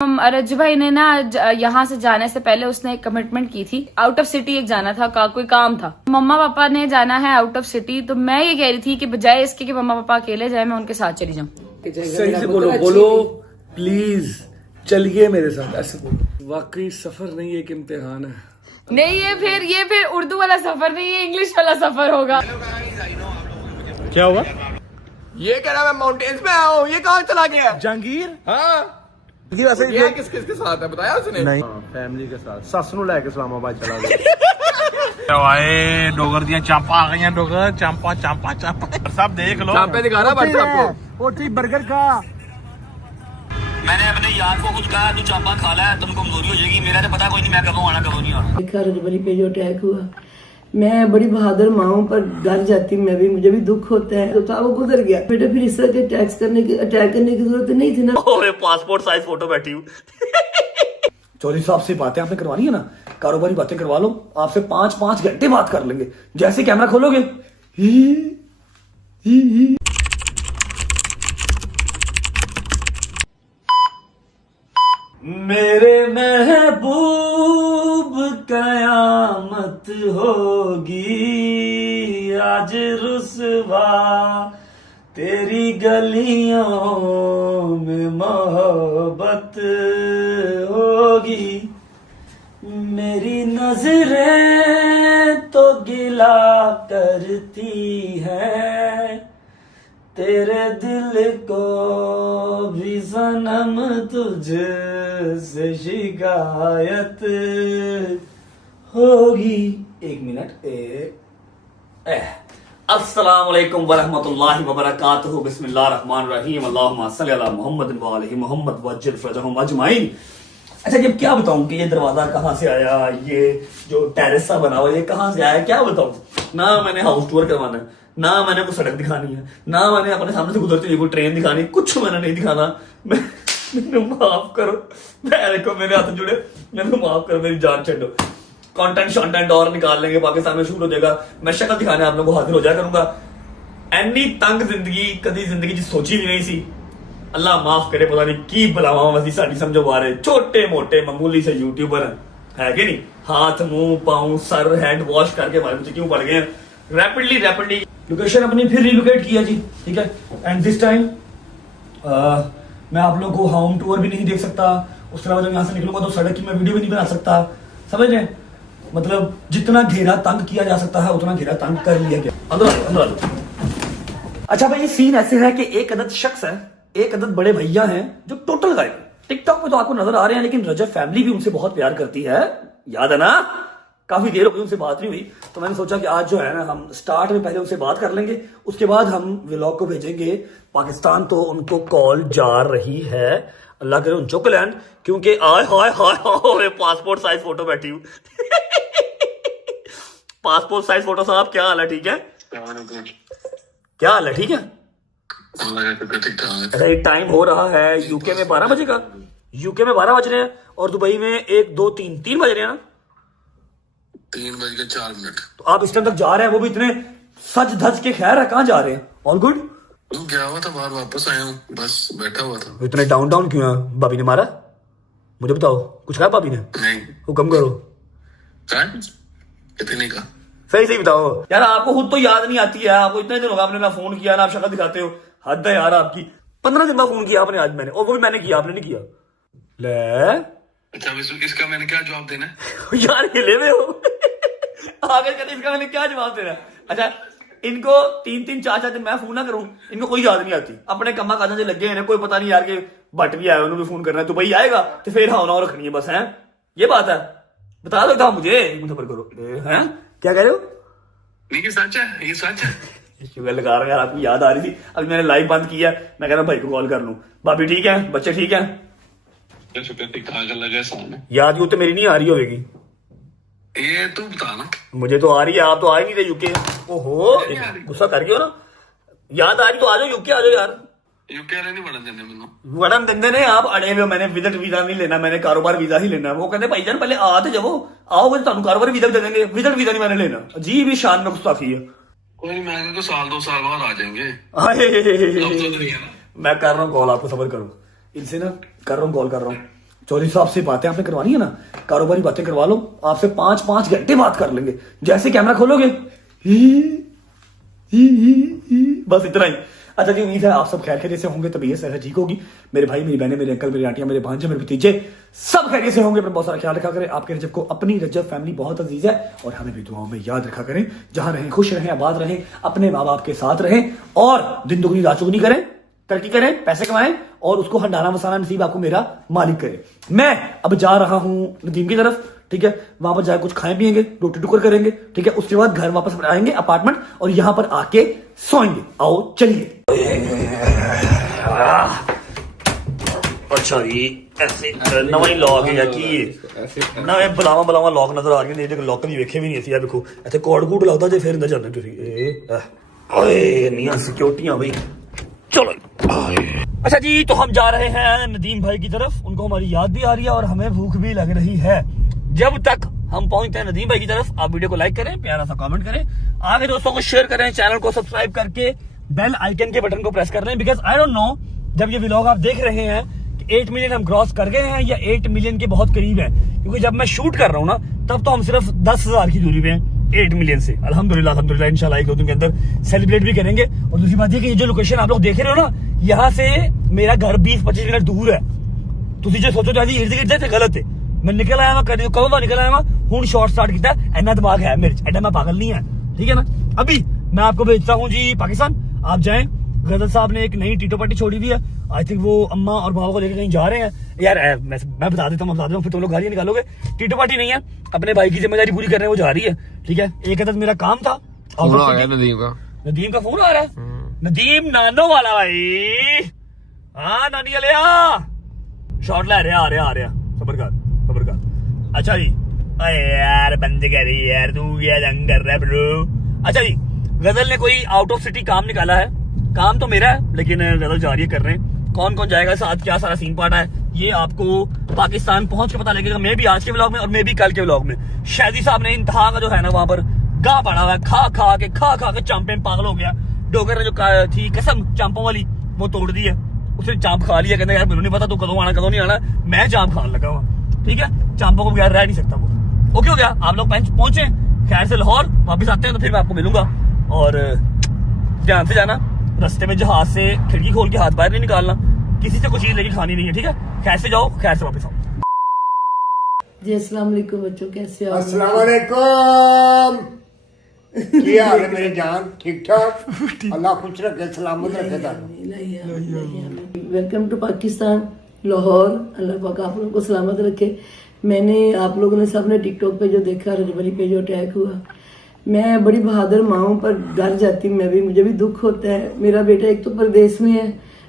रज्जू भाई ने ना यहाँ से जाने से पहले उसने एक कमिटमेंट की थी, आउट ऑफ सिटी एक जाना था, कोई काम था। मम्मा पापा ने जाना है आउट ऑफ सिटी, तो मैं ये कह रही थी कि बजाय इसके कि मम्मा पापा अकेले जाए, मैं उनके साथ चली जाऊँ। सही से बोलो प्लीज चलिए मेरे साथ, ऐसे बोलो। वाकई सफर नहीं एक इम्तिहान है। नहीं, ये फिर उर्दू वाला सफर नहीं, ये इंग्लिश वाला सफर होगा। क्या हुआ? ये कह रहा मैं माउंटेन्स में आया हूँ, ये कहाँ चला गया? जहांगीर? हाँ ये किस किस के साथ है बताया उसने? नहीं, फैमिली के साथ, सस नूं लैके इस्लामाबाद चला गया। आए डोगर दियां चांपा आ गई, डोगर चांपा चांपा चांपा सब देख लो। चांपे दिखा रहा भाई आपको। वो ठीक बर्गर का। मैंने अपने यार को कुछ कहा, तू चांपा खा ला, तुम कमजोरी हो जाएगी। मेरा तो पता कोई नहीं, मैं कब आना कब नहीं आना। रजबरी पे जो अटैक हुआ, मैं बड़ी बहादुर माँ हूँ, पर डर जाती मैं भी, मुझे भी दुख होता है। तो था वो गुजर गया बेटा, फिर इस तरह के अटैक करने की जरूरत नहीं थी ना। पासपोर्ट साइज फोटो बैठी हूँ। चौधरी साहब से बातें आपने करवानी है ना, कारोबारी बातें करवा लो, आपसे 5-5 घंटे बात कर लेंगे। जैसे कैमरा खोलोगे ही। मेरे महबूब कयामत होगी आज रुसवा, तेरी गलियों में मोहब्बत होगी। मेरी नजरें तो गिला करती हैं, तेरे दिल को भी सनम तुझसे शिकायत होगी। एक मिनट। अस्सलाम वालेकुम वरहमतुल्लाहि वबरकातुहू। बिस्मिल्लाहिर रहमानिर रहीम। अल्लाहुम्मा सल्लि अला मुहम्मद व आलिहि मुहम्मद वज्जिल फरजहुम अजमाइन। अच्छा, जब क्या बताऊं कि ये दरवाजा कहाँ से आया, ये जो टेरेस सा बना हुआ ये कहाँ से आया, क्या बताऊं। ना मैंने हाउस टूर करवाना है, ना मैंने कोई सड़क दिखानी है, ना मैंने अपने सामने से गुजरती हुई कोई ट्रेन दिखानी, कुछ मैंने नहीं दिखाना। मैंने माफ करो, देखो मेरे हाथ जुड़े, मैंने माफ करो, मेरी जान छो। कंटेंट और निकाल लेंगे, पाकिस्तान में शूट हो जाएगा, मैं शक्ल दिखाने आप लोगों को हाजिर हो जाया करूंगा। एनी तंग जिंदगी कभी जिंदगी च सोची भी नहीं सी। अल्लाह माफ करे, पता नहीं की बुलावा वसी साड़ी समझो बारे, छोटे मोटे मामूली से यूट्यूबर है कि नहीं, हाथ मुंह पाँव सर हैंड वॉश करके हमारे पीछे क्यों पड़ गए। रैपिडली लोकेशन अपनी फिर रिलोकेट किया जी, ठीक है। एंड दिस टाइम मैं आप लोगों को होम टूर भी नहीं देख सकता, उसके अलावा जब यहाँ से निकलूंगा तो सड़क की मैं वीडियो भी नहीं बना सकता, समझ रहे। मतलब जितना घेरा तंग किया जा सकता है उतना घेरा तंग कर लिया गया। अंदर आ जाओ। अच्छा भाई, ये सीन ऐसे है कि एक अदद शख्स है, एक अदद बड़े भैया हैं जो टोटल गायब है। टिकटॉक पे तो आपको नजर आ रहे हैं, लेकिन रजब फैमिली भी उनसे बहुत प्यार करती है, याद है ना। काफी देर हो गई उनसे बात नहीं हुई, तो मैंने सोचा कि आज जो है ना हम स्टार्ट में पहले उनसे बात कर लेंगे, उसके बाद हम व्लॉग को भेजेंगे पाकिस्तान। तो उनको कॉल जा रही है, अल्लाह करे उन चुक लैंड, क्योंकि आय हाय हाय पासपोर्ट साइज फोटो बैठी हूँ। पासपोर्ट साइज फोटो साहब, क्या हाल है? ठीक है, क्या हाल है? ठीक है। अच्छा, एक टाइम हो रहा है यूके में 12 बजे का, यूके में 12 बज रहे हैं और दुबई में 1 2 3 बज रहे हैं ना, 3:04। तो आप इस टाइम तक जा रहे हैं, वो भी इतने सज धज के। खैर है, कहाँ जा रहे हैं? All good? गया हुआ था बाहर, वापस आया हूँ, बस बैठा हुआ था। इतने डाउन क्यों है? भाभी ने मारा? मुझे बताओ, कुछ कहा भाभी ने? नहीं। हुक्म करो। कितने का? सही बताओ यार, आपको खुद तो याद नहीं आती है। आपको इतने दिन होगा आपने ना फोन किया ना आप शक्ल दिखाते हो, हद है यार आपकी। 15 दिन बाद फोन किया आपने आज मैंने, और वो भी मैंने किया, आपने नहीं किया। ले अच्छा, इसका मैंने क्या जवाब देना है? यार हिले में हो। आगे कहते इसका मैंने क्या जवाब देना। अच्छा, इनको 3-4 दिन मैं फोन ना करूं, इनको कोई याद नहीं आती। अपने कम्मा काजा से लगे हैं, कोई पता नहीं यार के भट्ट भी आया, उन्होंने भी फोन करना है, तो भाई आएगा तो फिर हाँ ना रखनी है बस। है ये बात है, बता दो था मुझे, मुझे करो। हैं क्या कह रहे हो? नहीं, ये सच है, ये सच है। शुगर लगा रहा यार, आपकी याद आ रही थी, अभी मैंने लाइव बंद किया, मैं कह रहा भाई को कॉल कर लूं। भाभी ठीक है, बच्चे ठीक है? याद तो मेरी नहीं आ रही होगी, ये तू बता ना। मुझे तो आ रही है, आप तो आ ही नहीं थे यूके। ओहो, गुस्सा कर गए हो ना। याद आ रही तो आ जाओ, यूके आ जाओ यार। यूके वाले नहीं बढ़न देने मैंने। बढ़न देंगे ने, आप अड़े हुए। मैंने विजिट वीजा नहीं लेना, मैंने कारोबार वीजा ही लेना। वो कहते भाईजान पहले आते जब आओगे तो कारोबार वीजा भी दे देंगे, विजिट वीजा नहीं मैंने लेना। अजीब ही शान में गुस्ताखी है। कोई महंगे को 1-2 साल बाद आ जाएंगे। मैं कर रहा हूँ कॉल, आपको सबर करो। इनसे ना कर रहा हूँ कॉल कर रहा हूँ। चौधरी साहब से बातें आपने करवानी है ना, कारोबारी बातें करवा लो, आपसे 5-5 घंटे बात कर लेंगे। जैसे कैमरा खोलोगे बस इतना ही। अच्छा जी, उम्मीद है आप सब खैर खैरियत से होंगे, तबीयत सेहत ठीक होगी। मेरे भाई, मेरी बहनें, मेरे अंकल, मेरी आंटियां, मेरे भांजे, मेरे भतीजे सब खैरियत से होंगे। अपना बहुत सारा ख्याल रखा करें। आपके रजब को अपनी रजब फैमिली बहुत अजीज है और हमें भी दुआओं में याद रखा करें। जहां रहें खुश रहें, आबाद रहें, अपने माँ बाप के साथ रहें और दिन दुगनी रात चौगुनी करें, तरक्की करें, पैसे कमाएं और उसको हंडाना मसाना नसीब आपको मेरा मालिक करे। मैं अब जा रहा हूं नदीम की तरफ, ठीक है। वहां पर जाकर कुछ खाएं पिएंगे, रोटी टुकर करेंगे, ठीक है। उसके बाद घर वापस आएंगे अपार्टमेंट और यहां पर आके सोएंगे। आओ चलिए। अच्छा जी, ऐसे नवा ही लॉक है कि नवे बलावा बलावा लॉक नजर आ रही है, लॉक भी वेखे भी नहीं सी। देखो इतने कोड कूड लगता जे फिर अंदर जाने तुम सिक्योरिटियां भाई। चलो अच्छा जी, तो हम जा रहे हैं नदीम भाई की तरफ। उनको हमारी याद भी आ रही है और हमें भूख भी लग रही है। जब तक हम पहुंचते हैं नदीम भाई की तरफ, आप वीडियो को लाइक करें, प्यारा सा कमेंट करें, आगे दोस्तों को शेयर करें, चैनल को सब्सक्राइब करके बेल आइकन के बटन को प्रेस कर लें। बिकॉज आई डोंट नो, जब ये व्लॉग आप देख रहे हैं कि 8 मिलियन हम क्रॉस कर गए हैं या 8 मिलियन के बहुत करीब है, क्योंकि जब मैं शूट कर रहा हूं ना तब तो हम सिर्फ 10,000 की दूरी पे हैं 8 मिलियन से। अल्हम्दुलिल्लाह अल्हम्दुलिल्लाह, इंशाल्लाह 1-2 दिन के अंदर सेलिब्रेट भी करेंगे। और दूसरी बात ये कि ये जो लोकेशन आप लोग देख रहे हो ना, यहाँ से मेरा घर 20-25 मिनट दूर है। तुसी जो सोचो जी इर्द गिर्द है, गलत है। मैं निकल आया, कदों का निकल आया, हूं शॉर्ट स्टार्ट किया। इन्ना दिमाग है मेरे, एडा मैं पागल नहीं है, ठीक है ना। अभी मैं आपको भेजता हूँ जी पाकिस्तान, आप जाएं। गजल साहब ने एक नई टीटो पार्टी छोड़ी हुई है, आई थिंक वो अम्मा और बाबा को लेकर कहीं जा रहे हैं। यार मैं बता देता हूँ, फिर तुम लोग गालियां निकालोगे। टीटो पार्टी नहीं है, अपने भाई की जिम्मेदारी पूरी करने वो जा रही है, ठीक है। एक अदद मेरा काम था। नदीम का फोन आ रहा है, नदीम नानो वाला भाई। हाँ नानी वाले शॉर्ट ला रहे, आ रहा सबर कर। अच्छा जी, अरे यार बंद कर यार, तू क्या जंग कर रहा है ब्रो। अच्छा जी, गजल ने कोई आउट ऑफ सिटी काम निकाला है। काम तो मेरा है लेकिन गजल जा रही है, कर रहे हैं। कौन कौन जाएगा साथ, क्या सारा सीन पार्ट है, ये आपको पाकिस्तान पहुंच के पता लगेगा। मैं भी आज के व्लॉग में और मैं भी कल के व्लॉग में। शादी साहब ने इंतहा का जो है ना वहां पर गा पड़ा हुआ है, खा के चांपे पागल हो गया। डोगर ने जो थी कसम चांपों वाली वो तोड़ दी है, उसने चांप खा लिया। कहते यार मुझे नहीं पता तू कदों आना कदों नहीं आना, मैं चांप खाने लगा हुआ, ठीक है। चांपों को बगैर रह नहीं सकता वो। ओके हो गया, आप लोग पहुंचे खैर से लाहौर, वापिस आते हैं तो फिर मैं आपको मिलूंगा। और ध्यान से जाना, रास्ते में जहाज से खिड़की खोल के हाथ बाहर नहीं निकालना, किसी से कुछ चीज लेके खानी नहीं है, ठीक है। खैर से जाओ, खैर से वापस आओ जी। अस्सलाम वालेकुम बच्चों, कैसे हो? अस्सलाम वालेकुम। क्या हाल है मेरे जान? ठीक ठाक, अल्लाह खुश रखे, सलामत रखे। Welcome to Pakistan, Lahore. अल्लाह पाक आप लोगों को सलामत रखे। मैंने आप लोगों ने सबने टिकटॉक पे जो देखा, रजबली पे जो अटैक हुआ, मैं बड़ी बहादुर माँ हूं पर डर जाती मैं भी, मुझे भी दुख होता है। मेरा बेटा एक तो परदेश में है,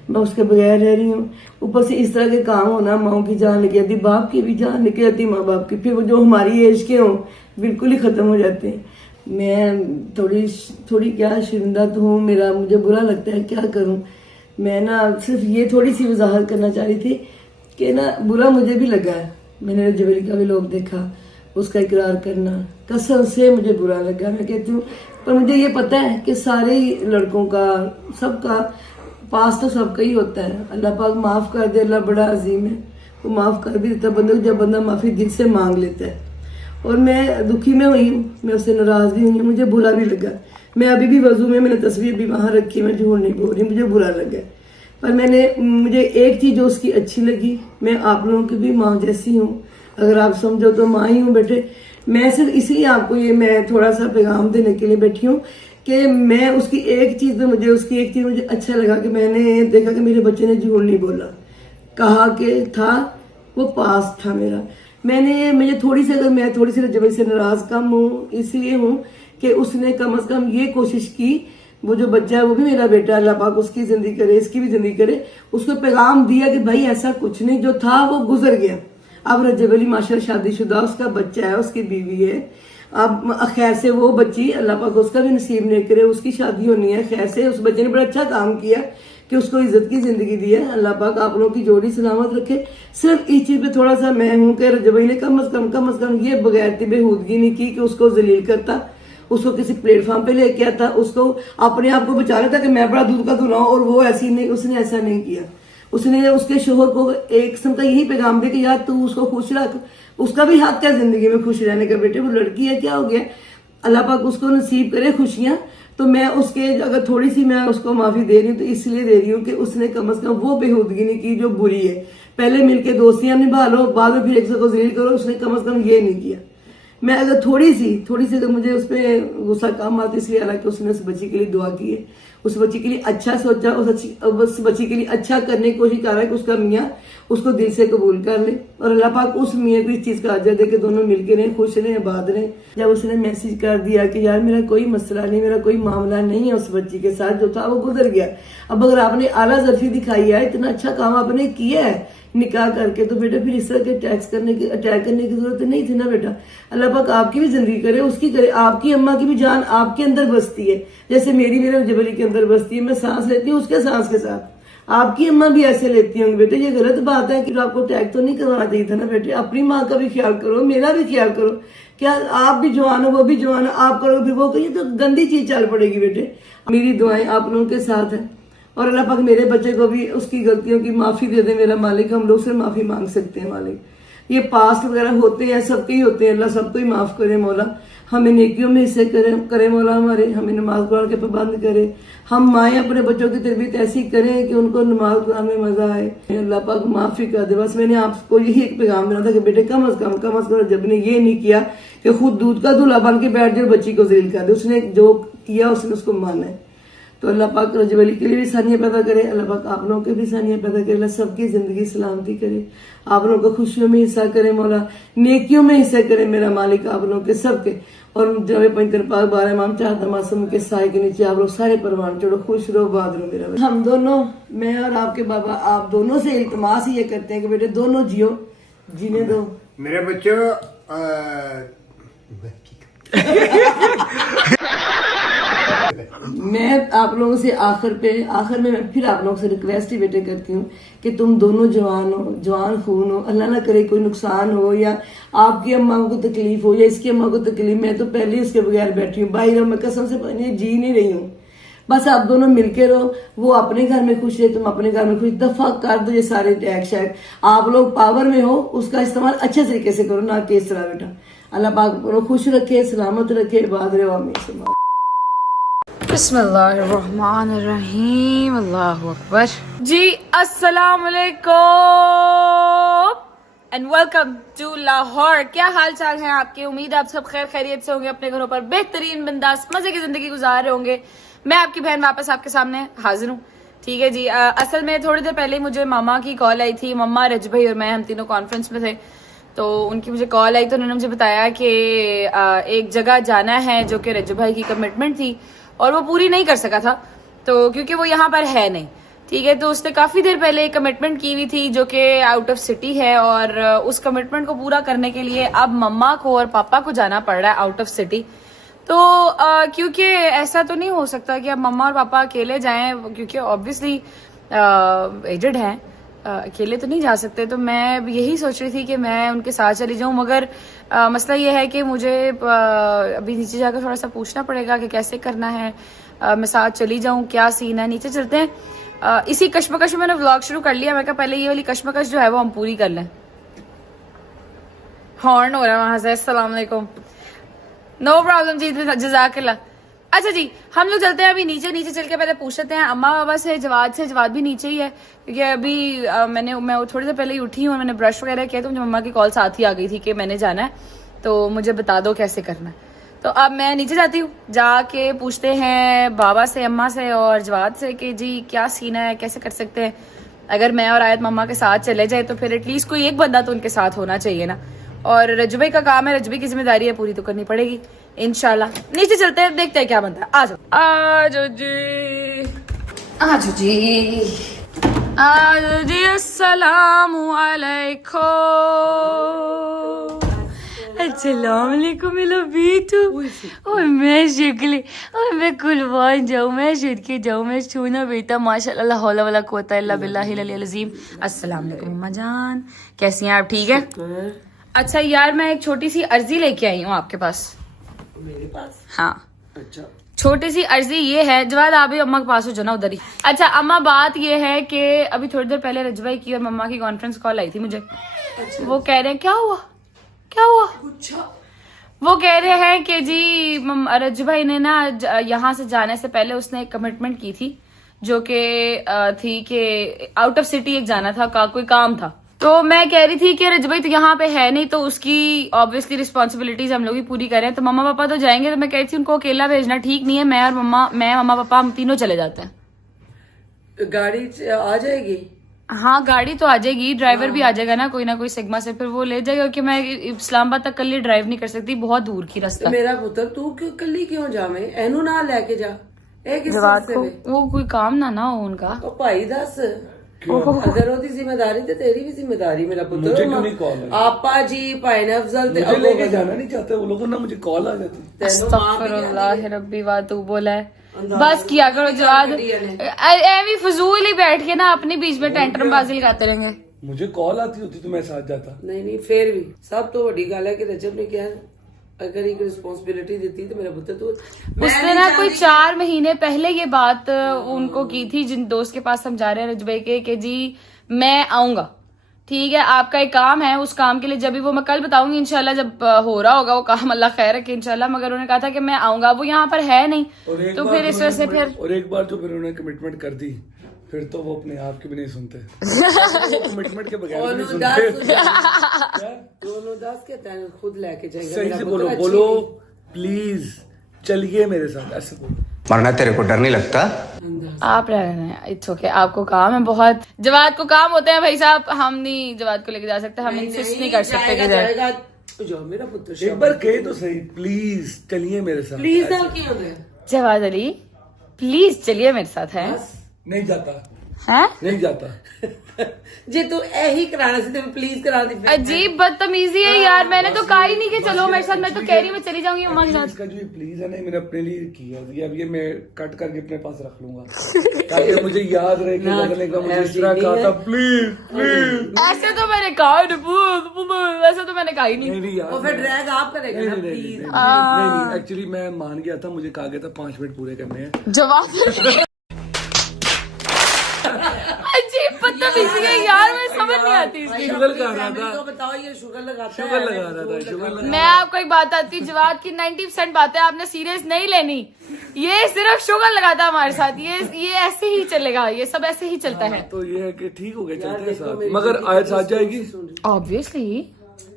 मैं उसके बगैर रह रही हूँ। ऊपर से इस तरह के काम होना, माँ की जान निकल जाती, बाप की भी जान निकल जाती, माँ बाप की। फिर वो जो हमारी एज के हों बिल्कुल ही खत्म हो जाते हैं। मैं थोड़ी क्या शर्मिंदा तो हूँ, मुझे बुरा लगता है, क्या करूँ मैं ना। सिर्फ ये थोड़ी सी वजाहत करना चाह रही थी कि ना बुरा मुझे भी लगा है। मैंने रजबली का भी लोग देखा, उसका इकरार करना, कसम से मुझे बुरा लगा। मैं कहती हूँ, पर मुझे ये पता है कि सारे लड़कों का, सबका पास तो सबका ही होता है। अल्लाह पाक माफ कर दे, अल्लाह बड़ा अजीम है, वो माफ कर भी देता बंदे को जब बंदा माफी दिल से मांग लेता है। और मैं दुखी में हुई हूँ, मैं उससे नाराज भी हुई हूँ, मुझे बुरा भी लगा। मैं अभी भी वजू में, मैंने तस्वीर भी वहां रखी, मैं झूठ नहीं बोल रही, मुझे बुरा लगा। पर मुझे एक चीज जो उसकी अच्छी लगी, मैं आप लोगों की भी माँ जैसी हूँ, अगर आप समझो तो माँ ही हूँ बेटे। मैं सिर्फ इसलिए आपको मैं थोड़ा सा पैगाम देने के लिए बैठी हूँ कि मैं उसकी एक चीज मुझे अच्छा लगा कि मैंने देखा कि मेरे बच्चे ने झूठ नहीं बोला, कहा कि था वो पास था मेरा। मुझे थोड़ी सी रजबली से नाराज कम हूँ, इसलिए हूँ कि उसने कम से कम ये कोशिश की, वो जो बच्चा है वो भी मेरा बेटा, अल्लाह पाक उसकी जिंदगी करे, इसकी भी जिंदगी करे। उसको पैगाम दिया कि भाई ऐसा कुछ नहीं, जो था वो गुजर गया। अब रजबली माशाल्लाह शादीशुदा, उसका बच्चा है, उसकी बीवी है। अब खैर से वो बच्ची, अल्लाह पाक उसका भी नसीब नहीं करे, उसकी शादी होनी है। खैर से उस बच्चे ने बड़ा अच्छा काम किया कि उसको इज्जत की जिंदगी दी है। अल्लाह पाक आप लोगों की जोड़ी सलामत रखे। सिर्फ इस चीज पे थोड़ा सा मैं हूं कि रजबली ने कम से कम ये बगैरती बेहूदगी नहीं की कि उसको जलील करता, उसको किसी प्लेटफॉर्म पे लेके आता, उसको अपने आप को बचा लेता कि मैं बड़ा दूध का दूल्हा हूं, और वो ऐसी नहीं, उसने ऐसा नहीं किया। उसने उसके शोहर को एक किस्म का यही पैगाम दिया कि यार तू उसको खुश रख, उसका भी हक है जिंदगी में खुश रहने का। बेटे वो लड़की है, क्या हो गया, अल्लाह पाक उसको नसीब करे खुशियां। तो मैं उसके अगर थोड़ी सी मैं उसको माफी दे रही हूँ तो इसलिए दे रही हूँ कि उसने कम से कम वो बेहूदगी नहीं की जो बुरी है। पहले मिलके दोस्तियां निभा लो, बाद में फिर एक दूसरे को जलील करो, उसने कम से कम ये नहीं किया। मैं अगर थोड़ी सी अगर मुझे उस पर गुस्सा कम आता, इसलिए हालांकि उसने उस बच्ची के लिए दुआ की है, उस बच्ची के लिए अच्छा सोचा, उस बच्ची के लिए अच्छा करने की कोशिश कर रहा है कि उसका मियाँ उसको दिल से कबूल कर ले और अल्लाह पाक उस मियाँ को इस चीज का अजर दे कि दोनों मिलके रहें, खुश रहें, आबाद रहें। जब उसने मैसेज कर दिया कि यार मेरा कोई मसला नहीं, मेरा कोई मामला नहीं है उस बच्ची के साथ, जो था वो गुजर गया। अब अगर आपने आला ज़र्फी दिखाई है, इतना अच्छा काम आपने किया है निकाह करके, तो बेटा फिर इस तरह के अटैक करने की जरूरत नहीं थी ना बेटा। अल्लाह पाक आपकी भी जिंदगी करे, उसकी करे। आपकी अम्मा की भी जान आपके अंदर बसती है, जैसे मेरे जबली के अंदर बसती है। मैं सांस लेती हूँ उसके सांस के साथ, आपकी अम्मा भी ऐसे लेती होंगी। बेटे ये गलत बात है कि आपको अटैक तो नहीं करवाना चाहिए था ना बेटे। अपनी माँ का भी ख्याल करो, मेरा भी ख्याल करो। क्या आप भी जवान हो, वो भी जवान है, आप करो फिर वो करिए तो गंदी चीज चल पड़ेगी बेटे। मेरी दुआएं आप लोगों के साथ है और अल्लाह पाक मेरे बच्चे को भी उसकी गलतियों की माफी दे दे मेरा मालिक। हम लोग से माफी मांग सकते हैं मालिक, ये पास्ट वगैरह होते हैं, सबके ही होते हैं। अल्लाह सबको ही माफ करे मौला, हमें नेकियों में हिस्से करे मौला हमारे, हमें नमाज कुरान के पाबंद करे। हम माएँ अपने बच्चों की तरबियत ऐसी करें कि उनको नमाज कुरान में मजा आए। अल्लाह पाक माफी कर दे। बस मैंने आपको यही एक पैगाम देना था कि बेटे कम अज कम जब ने ये नहीं किया कि खुद दूध का दूल्हा बन के बैठ जाए, बच्ची को जलील कर दे। उसने जो किया उसने उसको माना है। तो अल्लाह पाक रजब अली के लिए भी सानियाँ पैदा करे, अल्लाह पाक आप लोगों के भी सानियाँ पैदा करे, अल्लाह सबकी जिंदगी सलामती करे, आप लोगों को खुशियों में हिस्सा करे मौला, नेकियों में हिस्सा करे मेरा मालिक आप लोगों के सबके। और जब पंचर पाक 12 इमाम चाहता मासूम के साए के नीचे आप लोग सारे परवान चढ़ो, खुश रहो, बाद रहो मेरा। हम दोनों, मैं और आपके बाबा, आप दोनों से इल्तमास ही ये करते हैं कि बेटे दोनों जियो, जीने दो मेरे बच्चों। मैं आप लोगों से आखिर में मैं फिर आप लोगों से रिक्वेस्ट ही बेटे करती हूँ कि तुम दोनों जवान खून हो, अल्लाह ना करे कोई नुकसान हो या आपकी अम्मा को तकलीफ हो या इसकी अम्मा को तकलीफ। मैं तो पहले ही उसके बगैर बैठी हूँ, बाहर मैं कसम से जी नहीं रही हूँ। बस आप दोनों मिलके रहो, वो अपने घर में खुश है, तुम अपने घर में खुश। दफा कर दो ये सारे टैग शैग। आप लोग पावर में हो, उसका इस्तेमाल अच्छे तरीके से करो, ना कि इस तरह बेटा। अल्लाह पाक खुश रखे, सलामत रखे, बाद रहे हमेशा। बिस्मिल्लाहिर्रहमानिर्रहीम, अल्लाहु अकबर। जी अस्सलाम वालेकुम एंड वेलकम टू लाहौर। क्या हाल चाल है आपके? उम्मीद है आप सब खैर खैरियत से होंगे, अपने घरों पर बेहतरीन बिंदास मजे की जिंदगी गुजार रहे होंगे। मैं आपकी बहन वापस आपके सामने हाजिर हूँ। ठीक है जी, असल में थोड़ी देर पहले मुझे मामा की कॉल आई थी। मम्मा, रज भाई और मैं, हम तीनों कॉन्फ्रेंस में थे, तो उनकी मुझे कॉल आई तो उन्होंने मुझे बताया कि एक जगह जाना है जो कि रज भाई की कमिटमेंट थी और वो पूरी नहीं कर सका था, तो क्योंकि वो यहाँ पर है नहीं। ठीक है, तो उसने काफी देर पहले एक कमिटमेंट की हुई थी जो कि आउट ऑफ सिटी है और उस कमिटमेंट को पूरा करने के लिए अब मम्मा को और पापा को जाना पड़ रहा है आउट ऑफ सिटी। तो क्योंकि ऐसा तो नहीं हो सकता कि अब मम्मा और पापा अकेले जाएं, क्योंकि ऑब्वियसली एजेड हैं, अकेले तो नहीं जा सकते। तो मैं यही सोच रही थी कि मैं उनके साथ चली जाऊं, मगर मसला ये है कि मुझे अभी नीचे जाकर थोड़ा सा पूछना पड़ेगा कि कैसे करना है। मैं साथ चली जाऊं, क्या सीन है, नीचे चलते हैं। इसी कश्मकश में मैंने व्लॉग शुरू कर लिया। मैं कहा पहले ये वाली कश्मकश जो है वो हम पूरी कर लें। हॉर्न हो रहा है वहां से। अस्सलाम वालेकुम। नो प्रॉब्लम जी, जज़ाकल्लाह। अच्छा जी, हम लोग चलते हैं अभी नीचे चल के पहले पूछते हैं अम्मा बाबा से, जवाद भी नीचे ही है, क्योंकि अभी मैं थोड़ी देर पहले ही उठी हूँ, मैंने ब्रश वगैरह किया तो मुझे मम्मा की कॉल साथ ही आ गई थी कि मैंने जाना है, तो मुझे बता दो कैसे करना है। तो अब मैं नीचे जाती हूँ, जाके पूछते हैं बाबा से, अम्मा से और जवाद से कि जी क्या सीन है, कैसे कर सकते हैं। अगर मैं और आयत मम्मा के साथ चले जाए तो फिर एटलीस्ट कोई एक बंदा तो उनके साथ होना चाहिए ना। और रजबे का काम है, रजबे की जिम्मेदारी है, पूरी तो करनी पड़ेगी इंशाल्लाह। नीचे चलते हैं, देखते हैं क्या बनता है। आ जाओ जी, अस्सलामु अलैकुम। अस्सलाम वालेकुम मेरा बेटू। और मैं शिकली और मैं कुलवान जाऊँ, मैं शुद के जाऊँ, मैं छूना बेटा माशाल्लाह, ला हौला वला कुव्वता इल्ला बिल्लाहिल अलिय्यिल अज़ीम। अस्सलाम वालेकुम मम्मा जान, कैसी हैं आप? ठीक है। अच्छा यार, मैं एक छोटी सी अर्जी लेके आई हूँ आपके पास। मेरे पास? हाँ, अच्छा, छोटी सी अर्जी ये है, जवाद आप भी अम्मा के पास हो जाना उधर ही। अच्छा अम्मा, बात ये है कि अभी थोड़ी देर पहले रजवाई की और मम्मा की कॉन्फ्रेंस कॉल आई थी मुझे। वो कह रहे हैं क्या हुआ क्या हुआ, वो कह रहे हैं कि जी रज भाई ने ना यहाँ से जाने से पहले उसने एक कमिटमेंट की थी, जो कि थी कि आउट ऑफ सिटी एक जाना था, कोई काम था। तो मैं कह रही थी कि रज भाई तो यहाँ पे है नहीं, तो उसकी ऑब्वियसली रिस्पॉन्सिबिलिटीज हम लोग ही पूरी करें। तो मम्मा पापा तो जाएंगे, तो मैं कह रही थी उनको अकेला भेजना ठीक नहीं है। मैं मम्मा पापा हम तीनों चले जाते हैं। गाड़ी आ जाएगी? हाँ गाड़ी तो आ जाएगी, ड्राइवर भी आ जाएगा ना कोई सिग्मा से, फिर वो ले जाएगा। क्योंकि मैं इस्लामाबाद तक कल ड्राइव नहीं कर सकती, बहुत दूर की रास्ता। मेरा पुत्र तू कल्ली क्यों जावे, एनू ना लेके जा। जवाब को वो कोई काम ना हो उनका। तो भाई दस अगर ओदी जिम्मेदारी तो तेरी भी जिम्मेदारी। मेरा पुत्र मुझे क्यों नहीं कॉल है? आपा जी भाई ने अफजल मुझे लेके जाना नहीं चाहते वो लोग ना, मुझे कॉल आ जाती। अस्तगफिरुल्लाह रब्बी वा तू बोला है, बस किया करो जवाब। एवी फजूल ही बैठ के ना अपने बीच में टेंटरम बाजी लगाते रहेंगे। मुझे कॉल आती होती तो मैं साथ जाता। नहीं फिर भी सब तो बड़ी गल है कि रजब ने क्या अगर एक रिस्पॉन्सिबिलिटी देती तो मेरा पुत्र तो उसने ना कोई 4 महीने पहले ये बात उनको की थी, जिन दोस्त के पास हम जा रहे हैं रज भाई के, कि जी मैं आऊंगा, ठीक है आपका एक काम है, उस काम के लिए जब भी वो मैं कल बताऊंगी इंशाल्लाह, जब हो रहा होगा वो काम, अल्लाह खैर रखे इंशाल्लाह। मगर उन्होंने कहा था कि मैं आऊंगा, वो यहाँ पर है नहीं, तो फिर इस वजह से फिर और एक बार जो फिर उन्होंने कमिटमेंट कर दी, फिर तो वो अपने आप की भी नहीं सुनते। कमिटमेंट के बगैर भी नहीं सुनते। दोनों दास के तैन खुद लेके जाएंगे। सही से बोलो प्लीज चलिए मेरे साथ, ऐसे बोलो। मरना तेरे को डर नहीं लगता? आप रह रहे हैं, इट्स ओके, आपको काम है बहुत। जवाद को काम होते हैं भाई साहब, हम नहीं जवाद को लेके जा सकते, हम इंसिस्ट नहीं कर सकते कि जाएगा। जो मेरा पुत्र एक बार कहे तो सही, प्लीज चलिए मेरे साथ। प्लीज क्यों है जवाद अली, प्लीज चलिए मेरे साथ है। नहीं जाता हैं? नहीं जाता। जे तू यही कराना सी तो प्लीज करा दी। अजीब बदतमीजी है यार, मैंने तो कहा ही नहीं कि चलो मेरे साथ, मैं तो कह रही मैं चली जाऊंगी मम्मा के साथ। इसका जो प्लीज है ना, मैंने अपने लिए किया है, अब ये मैं कट करके अपने पास रख लूंगा ताकि मुझे याद रहे कि लगने का मुझे इस तरह कहा था, प्लीज प्लीज। ऐसे तो मैंने कहा, वैसे तो मैंने कहा ही नहीं। नहीं यार, और फिर ड्रैग आप करेगा ना प्लीज। नहीं एक्चुअली मैं मान गया था, मुझे कहा गया था 5 मिनट पूरे करने हैं। जवाब अजीब बदतमीजी है यार, मैं समझ नहीं आती इसकी। शुगर लगा रहा था, बताओ ये शुगर लगाता शुगर लगा रहा था, शुगर लगा। मैं आपको एक बात आती है, जवाब की 90% बातें आपने सीरियस नहीं लेनी, ये सिर्फ शुगर लगाता है हमारे साथ, ये ऐसे ही चलेगा, ये सब ऐसे ही चलता है। तो ये है कि ठीक हो गया, चलते हैं साथ। मगर आयत साथ जाएगी ऑब्वियसली,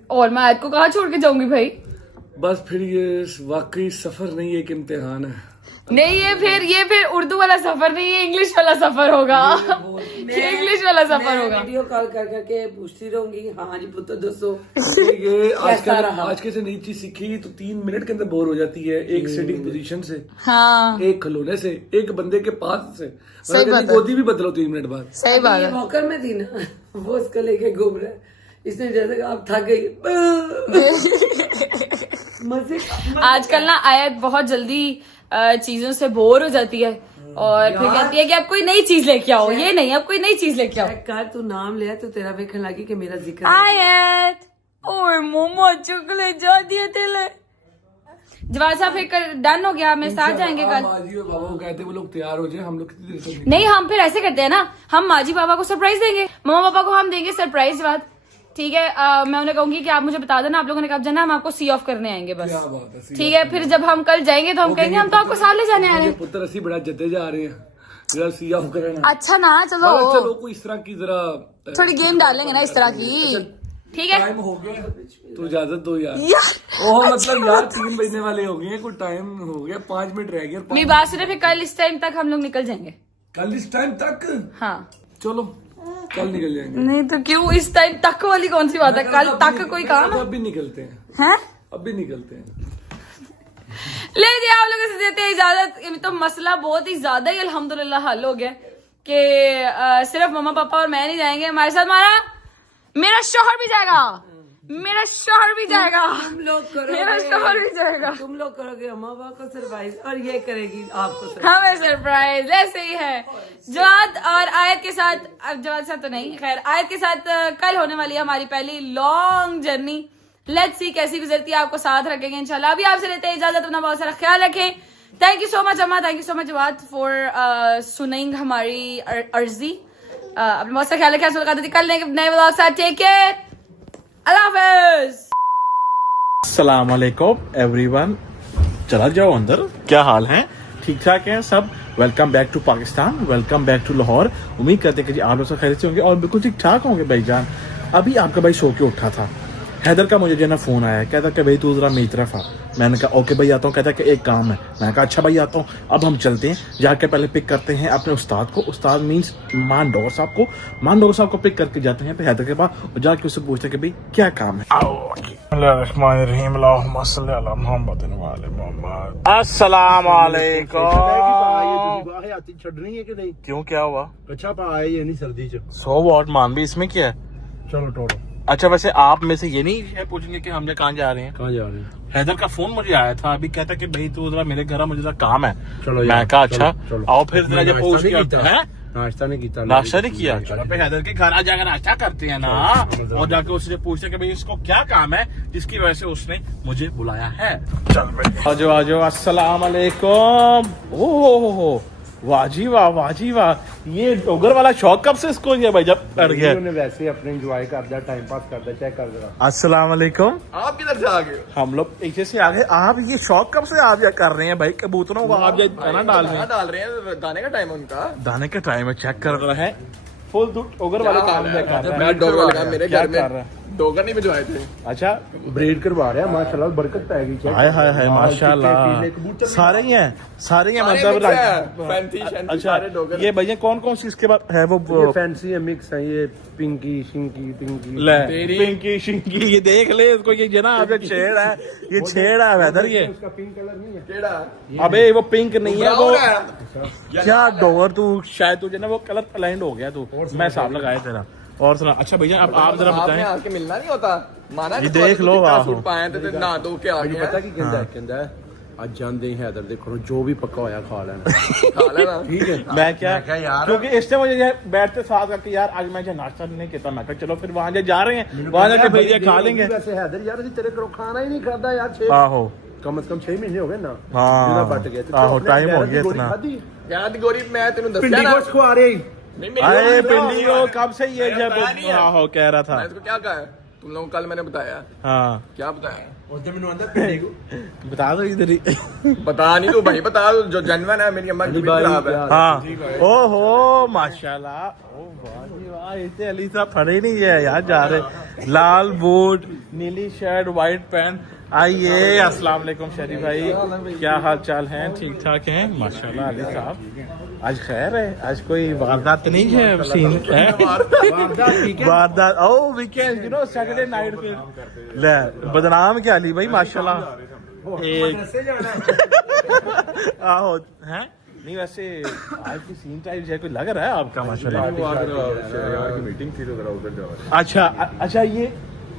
और मैं आयत को कहाँ छोड़ के जाऊंगी भाई। बस फिर ये वाकई सफर नहीं, एक इम्तिहान है। नहीं ये फिर उर्दू वाला सफर नहीं, ये इंग्लिश वाला सफर होगा। ये इंग्लिश वाला सफर होगा। वीडियो कॉल कर करके पूछती रहूंगी, हाँ जी पुत्र दोस्तों ये आज के से नई चीज सीखी तो 3 मिनट के अंदर बोर हो जाती है, एक सिटिंग पोजीशन से, हाँ एक खिलौने से, एक बंदे के पास से। गोदी भी बदलो 3 मिनट बाद। सही बात है। मौकर में थी ना, वो इसको लेके घूम रहा है, इसने जैसे आप थक गई मजे। आजकल ना आयत बहुत जल्दी चीजों से बोर हो जाती है और फिर कहती है कि अब कोई नई चीज लेके आओ, ये नहीं अब कोई नई चीज लेके आओ। कर तू नाम लिया तो तेरा वेखन लगी कि मेरा जिक्र आयत ओए मोमो चुकले जा दिए तेले। जवाब साहब फिर डन हो गया, मेरे साथ जाएंगे कल। माजी और बाबा को कहते वो लोग तैयार हो जाए, हम लोग कितनी देर से नहीं हम फिर ऐसे करते हैं ना, हम माजी बाबा को सरप्राइज देंगे, मम्मा पापा को हम देंगे सरप्राइज। जवाब ठीक है, मैं उन्हें कहूंगी कि आप मुझे बता देना आप लोगों ने कब जाना, हम आपको सी ऑफ करने आएंगे बस। ठीक है, फिर जब हम कल जाएंगे तो हम कहेंगे हम तो आपको साथ ले जाने आ रहे हैं। पुत्र असी बड़ा जद्दे जा रहे हैं, जरा सी ऑफ करना। अच्छा ना चलो चलो कोई इस तरह की जरा थोड़ी गेम डालेंगे ना इस तरह की। ठीक है टाइम हो गया तो इजाजत दो यार। ओह मतलब यार 3 बजने वाले हो गए, कोई टाइम हो गया, 5 मिनट रह गए। मेरी बात सुने, फिर कल इस टाइम तक हम लोग निकल जाएंगे। कल इस टाइम तक? हाँ चलो कल निकल जाएंगे। नहीं तो क्यों इस टाइम तक वाली कौन सी बात है, कल तक कोई काम है? अब भी निकलते हैं, हैं? अब भी निकलते हैं। ले जी आप लोगों से देते हैं इजाजत। तो मसला बहुत ही ज्यादा ही अल्हम्दुलिल्लाह हल हो गया कि सिर्फ मम्मा पापा और मैं नहीं जाएंगे, हमारे साथ मेरा शौहर भी जाएगा, मेरा शौहर भी जाएगा, तुम लोग करोगे, मेरा शौहर भी जाएगा, तुम लोग करोगे अम्मा पापा को सरप्राइज और ये करेगी आपको हमें सरप्राइज। ऐसे ही है जवाद और आयत के साथ, अब जवाद साथ तो नहीं, खैर आयत के साथ कल होने वाली है हमारी पहली लॉन्ग जर्नी। लेट्स सी कैसी गुजरती है, आपको साथ रखेंगे इंशाल्लाह। अभी आपसे लेते हैं इजाजत, अपना बहुत सारा ख्याल रखें, थैंक यू सो मच अम्मा, thank you so much Jawad for सुनिंग हमारी अर्जी। अपने बहुत सा ख्याल रखें, सुलगा देती कल नए व्लॉग साथ। टेक केयर, अल्लाह हाफिज। अस्सलाम वालेकुम एवरीवन। चला जाओ अंदर, क्या हाल है? ठीक ठाक हैं सब? Welcome back to Pakistan, welcome back to Lahore. उम्मीद करते हैं कि आप लोग सब खैरियत से होंगे और बिल्कुल ठीक ठाक होंगे भाईजान। अभी आपका भाई सो के उठा था, हैदर का मुझे जो है ना फोन आया, कहता कि भाई तू जरा मेरी तरफ आ। मैंने कहा ओके भाई आता हूँ। कहता कि एक काम है। मैंने कहा अच्छा भाई आता हूँ। अब हम चलते हैं, जाके पहले पिक करते हैं अपने उस्ताद को, उस्ताद मीन्स मान डोर साहब को, मान डोर साहब को पिक करके जाते हैं हैदर के पास और जाके उससे पूछते हैं कि भाई क्या काम है। अस्सलाम वालेकुम। छड़नी है कि नहीं? क्यों, क्या हुआ? अच्छा पाए ये नहीं सर्दी च। सो वॉट मान भी इसमें क्या है? चलो टोटो। अच्छा वैसे आप में से ये नहीं पूछेंगे कि हम कहाँ जा रहे हैं? कहाँ जा रहे हैं? हैदर का फोन मुझे आया था अभी, कहता कि भाई तू जरा मेरे घर आ, मुझे जरा काम है। चलो मैं कहा अच्छा चलो। आओ फिर जरा जब पूछ के नाश्ता नहीं किया। नाश्ता नहीं किया। चलो भाई हैदर के घर आ जाकर नाश्ता करते हैं ना, और जाके उससे पूछते कि भाई इसको क्या काम है जिसकी वजह से उसने मुझे बुलाया है। चल भाई आजो आजो। अस्सलाम वालेकुम। ओह वाह जी वाह, वाह जी वाह। ये डोगर वाला शौक कब से इसको ये भाई जब कर गया? वैसे अपने एंजॉय करता, टाइम पास करता, चेक कर जरा। अस्सलाम वालेकुम। आप किधर से आ गए? हम लोग पीछे से आ गए। आप ये शौक कब से आप कर रहे हैं भाई? कबूतरों को आप दाना डाल रहे हैं? डाल रहे हैं, दाने का टाइम है उनका। दाने का टाइम है, चेक कर रहा है। फुल डोगर वाले काम कर रहा है। मैं डोगर लगा मेरे क्या घर कर रहा में है? डोगर नहीं भिजवाए थे। अच्छा ब्रीड करवा रहे हैं माशाल्लाह, बरकत पाएगी। हाय हाय हाय माशाल्लाह। सारे ही हैं, सारे ही हैं मतलब अच्छा ये भैया कौन कौन सी इसके बाद है वो ये फैंसी है, मिक्स है, ये पिंकी शिंकी पिंकी। ले पिंकी शिंकी, ये देख ले इसको, ये ना आपका छेड़ है, ये छेड़ है वेदर। ये उसका पिंक कलर नहीं है। केड़ा? अबे वो पिंक नहीं है वो क्या डोगर, तू शायद तुझे ना वो कलर अलाइंड हो गया तू, मैं हिसाब लगाया तेरा। और सुना अच्छा भैया अब आप जरा आपने बताएं। आके मिलना नहीं होता, माना ये देख लो, आहो। सूट पाए थे ना दो के आ गए। पता की कहता है आज जानते ही हैदर देखो जो भी पक्का होया खा लेना। खा लेना। ठीक है मैं क्या यार, क्योंकि इससे मुझे ये बैठते साथ करके यार आज मैं जो नाश्ता नहीं किया, मैं कहा चलो फिर वहां जा रहे हैं, वहां जाके भैया खा लेंगे। वैसे हैदर यार तेरे को खाना ही नहीं खाता यार। आहो कम से कम 6 महीने हो गए ना। हाँ बट गए आहो टाइम हो गया इतना। याद गोरी मैं तेन पिंडी दस्या ना। गोश्त खवा रहे। नहीं अरे पिंडी को कब से ये जब आहो कह रहा था। मैं इसको क्या कहा है तुम लोगों को? कल मैंने बताया। हाँ क्या बताया? बता दो इधर ही। बता नहीं तू भाई, बता जो जनवन है मेरी अम्मा की तबीयत खराब है। हाँ ओहो माशाल्लाह, ओ वाह जी वाह, इतने अली साहब फड़े नहीं है यार जा रहे। लाल बूट, नीली शर्ट, व्हाइट पैंट। आइए अस्सलाम वालेकुम शरीफ भाई, क्या हाल चाल है? ठीक ठाक हैं माशाल्लाह अली साहब। आज खैर है, आज कोई वारदात नहीं है, सीन है वारदात। Oh weekend you know Saturday night पे ले बदनाम क्या अली भाई माशाल्लाह। एक आहो हैं नहीं वैसे आज की सीन टाइप है, कोई लग रहा है आपका माशाल्लाह। मीटिंग थी तो उधर जा। अच्छा अच्छा ये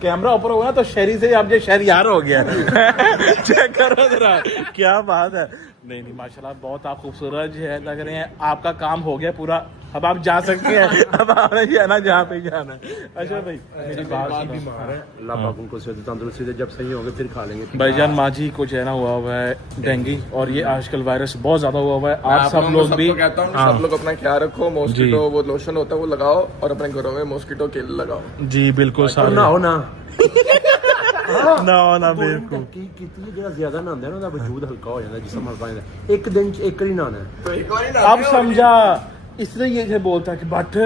कैमरा ऊपर होगा ना तो शहरी से आप जो शहर यार हो गया। चेक करो जरा क्या बात है। नहीं नहीं माशाल्लाह बहुत आप खूबसूरत है लग रहे हैं। आपका काम हो गया पूरा, अब आप जा सकते हैं। अब आपने जाना जहाँ पे जाना है। अच्छा भाई मेरी बात बीमार है, अल्लाह पाक उनको सेहत तंदुरुस्ती दे, जब सही होंगे फिर खा लेंगे। भाईजान माजी को जो है ना हुआ है डेंगू, और ये आजकल वायरस बहुत ज्यादा हुआ है। आप सब लोग भी कहता हूँ सब लोग अपना ख्याल रखो। मॉस्किटो वो लोशन होता है वो लगाओ और अपने घरों में मॉस्किटो किल लगाओ। जी बिल्कुल सारे ना हो ना ना बिल्कुल कितनी जगह ज्यादा नहांदा है ना, वजूद हल्का हो जाता है, जिसम हल्का हो जाता है। एक दिन एक ही नहाना है। तो एक बार अब समझा, इसलिए ये से बोलता कि बट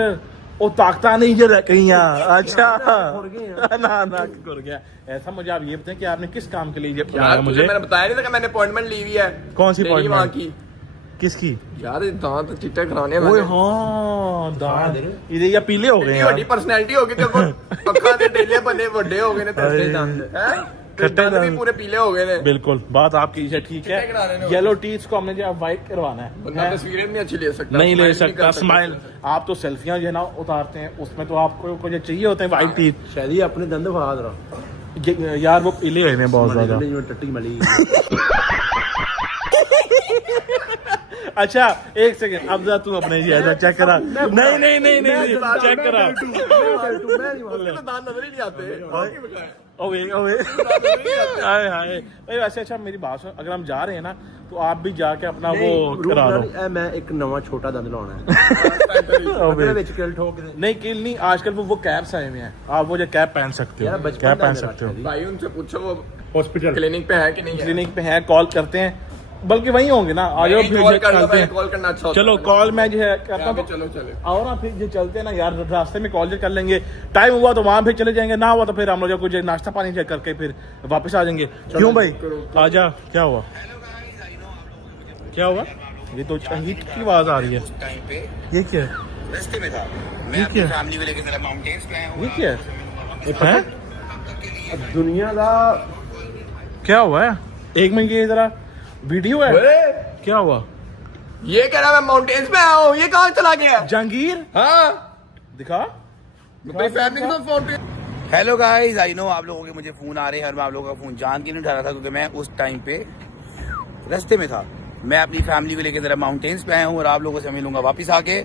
वो ताकता नहीं जो रह गई। अच्छा ना खुर गया ऐसा। मुझे आप ये बताएं कि आपने किस काम के लिए ये यार मुझे मैंने बताया नहीं था कि मैंने अपॉइंटमेंट ली हुई है। कौन सी अपॉइंटमेंट वहाँ की? किसकी? यार दांत चिट्टे कराने ओए हाँ दांत इधर या पीले हो गए बड़ी यार। पर्सनैलिटी होगी देखो। अखा दे टेले बने बड़े हो गए ने तेरे दांत हैं, खट्टे दांत भी दांत। पूरे पीले हो गए ने। बिल्कुल बात आपकी है ठीक है। येलो टीथ को हमने जो व्हाइट करवाना है, बंदा तस्वीरें नहीं अच्छी ले सकता, नहीं ले smile सकता कर स्माइल। आप तो सेल्फियां जो है ना उतारते हैं, उसमें तो आपको जो चाहिए होते हैं व्हाइट टीथ। शायद ही अपने दंद फाद रहा यार वो पीले हुए हैं बहुत ज्यादा। टट्टी मली। अच्छा एक सेकंड, अब जा तू अपने जी ऐसा चेक करा। नहीं नहीं नहीं नहीं चेक करा। ओए ओए हाय हाय। वैसे अच्छा मेरी बात सुन, अगर हम जा रहे हैं ना तो आप भी जाके अपना वो करा लो। मैं एक नवा छोटा दंद लाना है नहीं किल नहीं, आजकल वो कैप्स आए हुए हैं, आप वो जो कैप पहन सकते हो, कैप पहन सकते हो। भाई उनसे पूछो वो हॉस्पिटल क्लिनिक पे है कि नहीं है? क्लिनिक पे है, कॉल करते हैं, बल्कि वहीं होंगे ना। आ जाओ फिर कॉल कर लो, चलते पहले हैं। कॉल करना अच्छा होता चलो है। कॉल मैं जो है करता हूँ, चलो चलो आओ ना फिर जो चलते हैं ना यार, रास्ते में कॉल कर लेंगे, टाइम हुआ तो वहां फिर चले जाएंगे, ना हुआ तो फिर हम लोग कुछ नाश्ता पानी चेक करके फिर वापस आ जाएंगे। क्यों भाई आजा, क्या हुआ क्या हुआ? ये तो संगीत की आवाज आ रही है, ये क्या है? रास्ते में था ये क्या है? फैमिली को लेकर जरा माउंटेन्स पे आया हूँ। ये क्या है? दुनिया का क्या हुआ है? एक मिनट, ये जरा वीडियो है, क्या हुआ? ये कह रहा मैं माउंटेन्स पे आया हूँ, ये कहाँ चला गया? जहांगीर हाँ दिखा। मेरी फैमिली के साथ फोन पे। हेलो गाइस, आई नो आप लोगों के मुझे फोन आ रहे हैं और मैं आप लोगों का फोन जान के नहीं उठा रहा था क्योंकि मैं उस टाइम पे रास्ते में था। मैं अपनी फैमिली को लेकर जरा माउंटेन्स पे आया हूँ और आप लोगों से मिलूंगा वापस आके।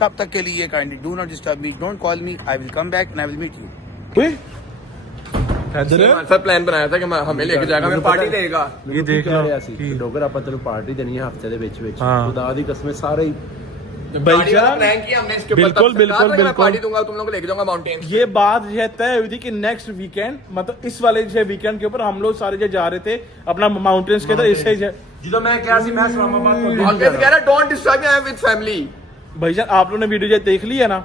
तब तक के लिए kindly do not disturb me, don't call me, I will come back and I will meet you. Sir plan बनाया था कि मैं हमें लेके जाएगा, मैं पार्टी देगा। ये देख लो ਸੀ ਡੋਗਰ ਆਪਾਂ ਤੈਨੂੰ ਪਾਰਟੀ ਦੇਣੀ ਹੈ ਹਫਤੇ ਦੇ ਵਿੱਚ ਵਿੱਚ ਹਾਂ। ਖੁਦਾ ਦੀ ਕਸਮ ਸਾਰੇ ਹੀ भाईजान प्रैंक किया हमने इसके ऊपर। बिल्कुल, तब से कहा था बिल्कुल, कि मैं बिल्कुल। पार्टी दूंगा, तुम लोग को लेके जाऊंगा माउंटेन। ये बात जो है तय हुई थी कि नेक्स्ट वीकेंड, मतलब इस वाले जो वीकेंड के ऊपर हम लोग सारे जो जा रहे थे अपना माउंटेन्स के, तो इससे ਜਦੋਂ ਮੈਂ ਕਿਹਾ ਸੀ ਮੈਂ ਇਸਲਾਮਾਬਾਦ ਤੋਂ ऑलवेज कह रहा don't disturb me, I am with family. भाईजान आप लोगों ने वीडियो जो देख ली है ना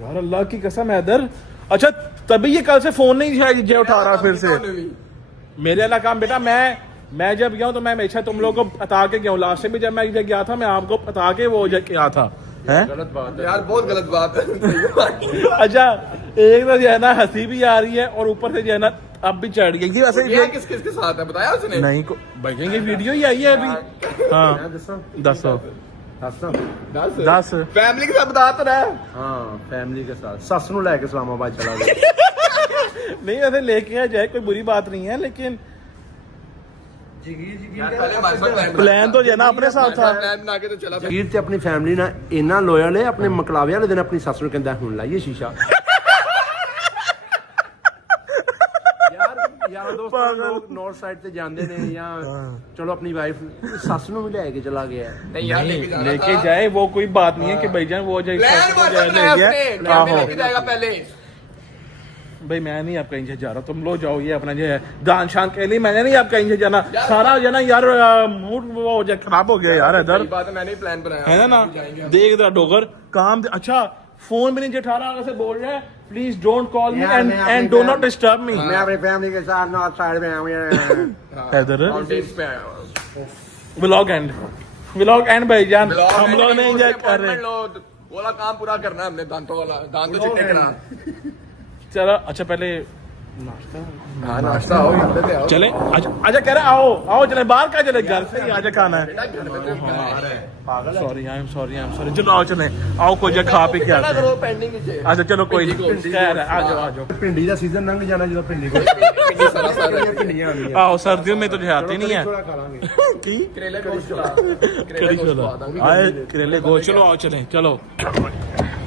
यार, अल्लाह की कसम हैदर। अच्छा तभी ये कल से फोन नहीं जो उठा रहा फिर से। मेरे वाला काम बेटा, मैं जब गया हूँ तो मैं हमेशा तुम लोगों को बता के गया हूँ। लास्ट में भी जब मैं गया था मैं आपको बता के वो गया था। हैं? गलत बात है यार, बहुत गलत बात है। अच्छा एक तो जो है ना हंसी भी आ रही है और ऊपर से जो है ना अब भी चढ़ गई थी। वैसे ये किस किस के साथ है बताया उसने? नहीं को भाई ये वीडियो ही आई है अभी। हाँ दसो 10 फैमिली के साथ बता तो रहा है। हाँ फैमिली के साथ सस ਨੂੰ ਲੈ ਕੇ इस्लामाबाद चला गया। नहीं वैसे लेके आ जाए कोई बुरी बात नहीं है, लेकिन प्लान तो जो है ना अपने साथ था। प्लान बना के तो चला। ਜਗੀਰ ਤੇ ਆਪਣੀ ਫੈਮਿਲੀ ਨਾਲ ਇੰਨਾ ਲੋਇਲ ਹੈ, ਆਪਣੇ ਮਕਲਾਵੇ ਵਾਲੇ ਦਿਨ ਆਪਣੀ ਸੱਸ ਨੂੰ ਕਹਿੰਦਾ ਹੁਣ ਲਾਈਏ ਸ਼ੀਸ਼ਾ। ਯਾਰ ਦੋਸਤ ਲੋਕ ਨੌਰਥ ਸਾਈਡ ਤੇ ਜਾਂਦੇ ਨੇ ਜਾਂ ਚਲੋ ਆਪਣੀ ਵਾਈਫ ਸੱਸ ਨੂੰ ਵੀ ਲੈ ਕੇ ਚਲਾ ਗਿਆ। नहीं यार लेके जाए वो कोई बात नहीं है कि भाईजान वो प्लान लेके जाएगा पहले। भाई मैं नहीं आप कहीं से जा रहा, तुम लोग जाओ, ये अपना जो है दान शान के लिए मैंने नहीं आप कहीं से जाना। सारा जो है ना यार मूड वो हो जाए, खराब हो गया यार इधर, बात है, मैंने ही प्लान बनाया है ना। देख इधर डोगर काम। अच्छा फोन में नहीं जेठारा से बोल रहे हैं please don't call me and do not disturb मी। मैं अपनी फैमिली के साथ नॉर्थ साइड में आया इधर माउंटेन्स पे आया हूँ। व्लॉग एंड भाईजान हम लोग ने एंजॉय कर रहे हैं। वाला काम पूरा करना है हमने, दांतों वाला, दांत तो चिट्टे करा। चलो अच्छा पहले हाँ नाश्ता हो गया, चले। अच्छा कह रहे आओ चले, बाहर का चले, घर से ही आजा खाना है। सॉरी आई एम सॉरी चलो आओ चले, आओ कुछ खा पी के आते हैं। पेंडिंग अच्छा चलो कोई नहीं, आ जाओ। भिंडी ਦਾ ਸੀਜ਼ਨ ਲੰਘ ਜਾਣਾ ਜਦੋਂ भिंडी ਕੋਲ भिंडियां आਉਂਦੀਆਂ। आओ सर्दियों में तो जो आती नहीं है ਥੋੜਾ ਖਾ ਲਾਂਗੇ। की करेले गोश्त करी चलो आए करेले गो, चलो आओ चले चलो।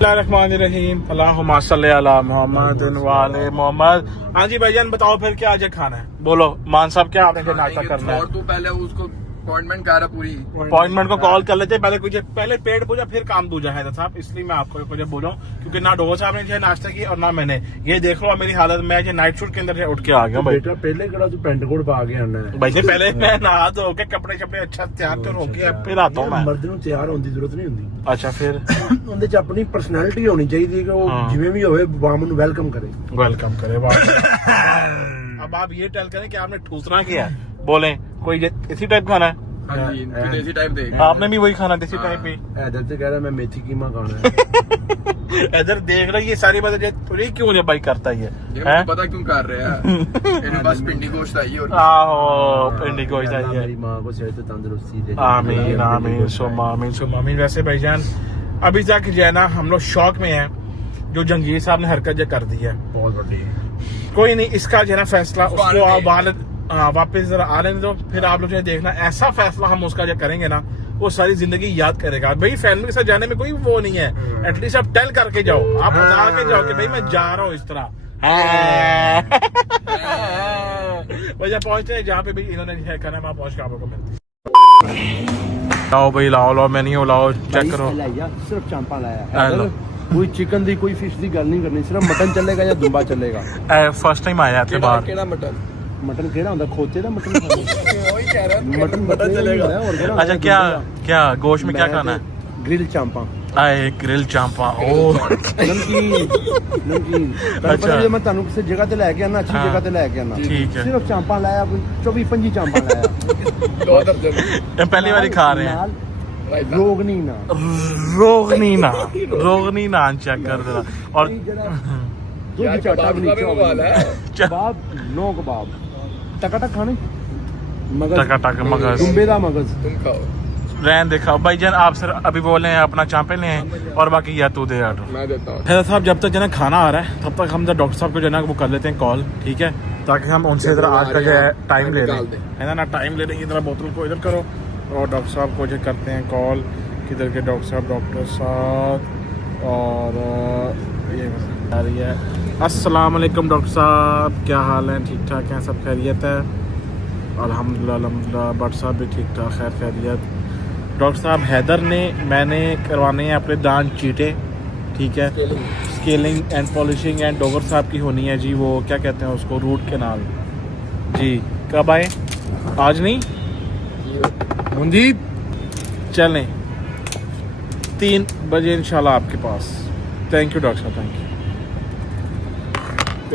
रहीम अल्लाहुम्मा सल्ली अला मोहम्मद वाले मोहम्मद। हाँ जी भाईजान बताओ फिर क्या आज खाना है, बोलो मान साहब क्या आपने नाश्ता करना है? और तू पहले उसको अपॉइंटमेंट कर रहा पूरी अपॉइंटमेंट को कॉल कर लेते, पहले पेट पूजा फिर काम दूजा है साहब, इसलिए मैं आपको कुछ बोल रहा हूँ क्योंकि ना डोगो साहब ने जो नाश्ता किया और ना मैंने। ये देख लो मेरी हालत, मैं जो नाइट शूट के अंदर से उठ के आ गया भाई। बेटा पहले कड़ा तू पेंट कोट पा के आना है भाई जी पहले मैं नहा धो के कपड़े शपड़े अच्छा तैयार होके फिर आता हूँ मैं। ਮਰਦ ਨੂੰ ਤਿਆਰ ਹੋਣ ਦੀ ਜ਼ਰੂਰਤ ਨਹੀਂ ਹੁੰਦੀ। अच्छा फिर ਉਹਦੇ ਚ ਆਪਣੀ ਪਰਸਨੈਲਿਟੀ ਹੋਣੀ ਚਾਹੀਦੀ ਹੈ ਕਿ ਉਹ ਜਿਵੇਂ ਵੀ ਹੋਵੇ ਵਾਮ ਨੂੰ ਵੈਲਕਮ ਕਰੇ। वेलकम करे अब आप ये टेल करें कि आपने ठूसना किया है, बोले कोई इसी टाइप खाना है? हाँ जी, तू देसी टाइप देख। आपने भी वही खाना देसी टाइप ही। ਇਧਰ ਤੇ ਕਹਿ ਰਿਹਾ ਮੈਂ ਮੇਥੀ ਕੀਮਾ ਖਾਣਾ ਹੈ। इधर देख रहा ये सारी बातें थोड़ी क्यों भाई करता ही ये है मुझे पता क्यों कर रहे हैं। बस पिंडी गोश्त आई और आहो पिंडी को ही है। मेरी माँ को सेहत तंदुरुस्ती दे। आमीन आमीन सुम्मा आमीन। वैसे भाईजान अभी तक जो है ना हम लोग शौक में हैं, जो जंगीर साहब ने हरकत जो कर दी है बहुत बड़ी कोई नहीं, इसका जो है ना फैसला उसको वापस जरा आ लेने दो, फिर आप लोग जो है देखना ऐसा फैसला हम उसका जो करेंगे ना वो सारी जिंदगी याद करेगा। भाई फैमिली के साथ जाने में कोई वो नहीं है, एटलीस्ट आप टेल करके जाओ, आप बता के जाओ कि भाई मैं जा रहा हूँ इस तरह। वजह पहुंचते हैं जहाँ पे भी इन्होंने है खाना, वहाँ पहुंच के आपको मिलती। लाओ भाई लाओ मेन्यू लाओ, चेक करो। सिर्फ चांपा लाया, कोई चिकन दी कोई फिश दी गल नहीं करनी, सिर्फ मटन चलेगा या दुम्बा चलेगा। फर्स्ट टाइम आया थे बाहर। केड़ा मटन केड़ा होंदा, खोते दा मटन वही कह रहा मटन चलेगा। अच्छा क्या क्या गोश्त में क्या खाना है? ग्रिल चांपा। आए ग्रिल चांपा, ओ नमकीन। अच्छा मैं तानू किसी जगह ते लेके आना, अच्छी जगह ते लेके आना, ठीक है। सिर्फ चांपा लाया, कोई 24-25 चांपा लाया। 2 दर्जन पहली बार खा रहे हैं। रोगनी नान चेक कर देना। और दूध चाटा भी नीचे कबाब, नो कबाब, टकाटक खाने, टकाटक मगज, दुम्बे दा मगज तुम खाओ। रैन देखा भाई जान, आप सर अभी बोले हैं अपना चांपे ले और बाकी या तू दे ऑर्डर। मैं देता हूँ। हैदर साहब जब तक जना खाना आ रहा है तब तक हम डॉक्टर साहब को जना वो कर लेते हैं कॉल, ठीक है, ताकि हम उनसे इधर आज का जो है टाइम ले लें, है ना टाइम ले लेंगे। इधर बोतल को इधर करो और डॉक्टर साहब को जो करते हैं कॉल, किधर के डॉक्टर साहब और ये आ रही है। अस्सलाम वालेकुम डॉक्टर साहब, क्या हाल है? ठीक ठाक हैं, सब खैरियत है? अल्हम्दुलिल्लाह भट्ट साहब भी ठीक ठाक, खैर खैरियत। डॉक्टर साहब हैदर ने मैंने करवाने हैं अपने दांत चीटे, ठीक है, scaling and polishing and doctor साहब की होनी है जी, वो क्या कहते हैं उसको, रूट कैनाल जी। कब आए? आज नहीं मुंदी, चलें 3 बजे इंशाल्लाह आपके पास। थैंक यू डॉक्टर साहब, थैंक यू।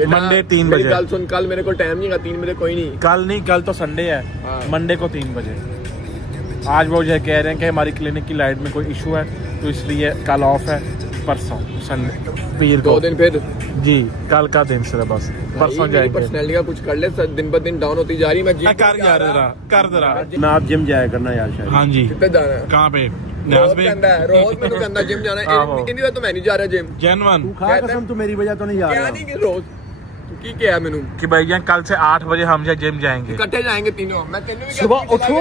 मंडे 3 बजे। कल सुन, कल मेरे को टाइम नहीं है, 3 बजे कोई नहीं। कल नहीं, कल तो संडे है, मंडे को 3 बजे। आज वो जो कह रहे हैं कि हमारी क्लिनिक की लाइट में कोई इशू है तो इसलिए कल ऑफ है, परसों संडे पीर को 2 दिन फिर जी, कल का दिन सिर्फ बस, परसों जाएंगे। पर्सनैलिटी का कुछ कर ले, दिन ब दिन डाउन होती जा रही। मैं जिम कर यार कर दे रहा। मैं आप जिम जाया करना यार शायद। हाँ जी, कितने जाना है? कहाँ पे? रोज कहता है जिम जाना है, इन्हीं तो मैं नहीं जा रहा जिम। जेनवन तू खा कसम, तू मेरी वजह तो नहीं जा रहा। क्या नहीं कि रोज की क्या है मैनू कि भैया कल से 8 बजे हम जिम जाएंगे, इकट्ठे जाएंगे तीनों। मैं सुबह उठो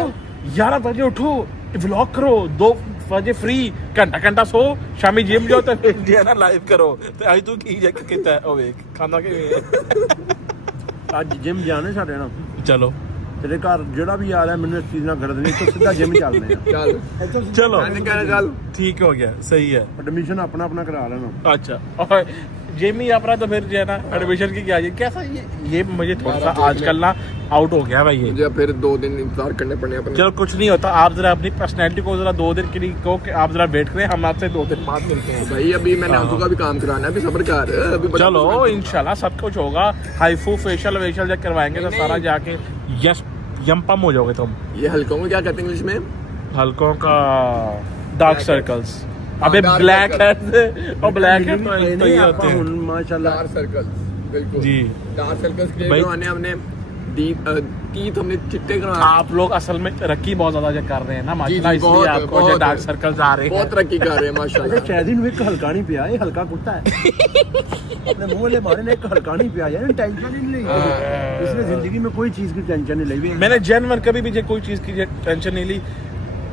11 बजे उठो, व्लॉग करो, 2 बजे फ्री, घंटा सो, शामी जिम जाओ तो फिर ना लाइव करो। तो आज तू की जगह कितना है ओ वेख खाना के आज जिम जाने साडे ना, चलो तेरे घर जेड़ा भी आ रहा है मैंने इस चीज ना गरज नहीं, तो सीधा जिम चलने हैं। चलो चल ठीक हो गया, सही है। एडमिशन अपना अपना करा लेना। अच्छा, और जिम ही अपना तो फिर जो है ना एडमिशन की क्या कैसा ये मुझे थोड़ा सा आजकल ना आउट हो गया भाई, ये फिर 2 दिन इंतजार करने पड़े अपने। चलो कुछ नहीं होता, आप जरा अपनी पर्सनैलिटी को जरा 2 दिन के लिए कहो कि आप जरा वेट करें, हम आपसे 2 दिन बाद मिलते हैं भाई। अभी मैंने आंखों का भी काम कराना है, अभी सब्र कर। अभी चलो इंशाल्लाह सब कुछ होगा। हाइफू फेशियल वेशियल जब करवाएंगे तो सारा जाके यस यम हो जाओगे तुम। ये हल्कों को क्या कहते हैं इंग्लिश में? हल्कों का डार्क सर्कल्स। अबे ब्लैक है और ब्लैक है तो ये होते हैं माशाल्लाह डार्क सर्कल्स। बिल्कुल जी, डार्क सर्कल्स क्रिएट करवाने हमने टीथ हमने चिट्टे करवाए। आप लोग असल में तरक्की बहुत ज्यादा कर रहे हैं ना माशाल्लाह, इसलिए आपको जो डार्क सर्कल्स आ रहे हैं, बहुत तरक्की कर रहे हैं माशाल्लाह। शायद में एक हल्का नहीं पिया, ये हल्का कुत्ता है अपने मुंह वाले मारे ने, एक हल्का नहीं पिया यार, टेंशन ही नहीं ली इसने जिंदगी में, कोई चीज की टेंशन नहीं ली मैंने जेन्युइन कभी भी कोई चीज की टेंशन नहीं ली,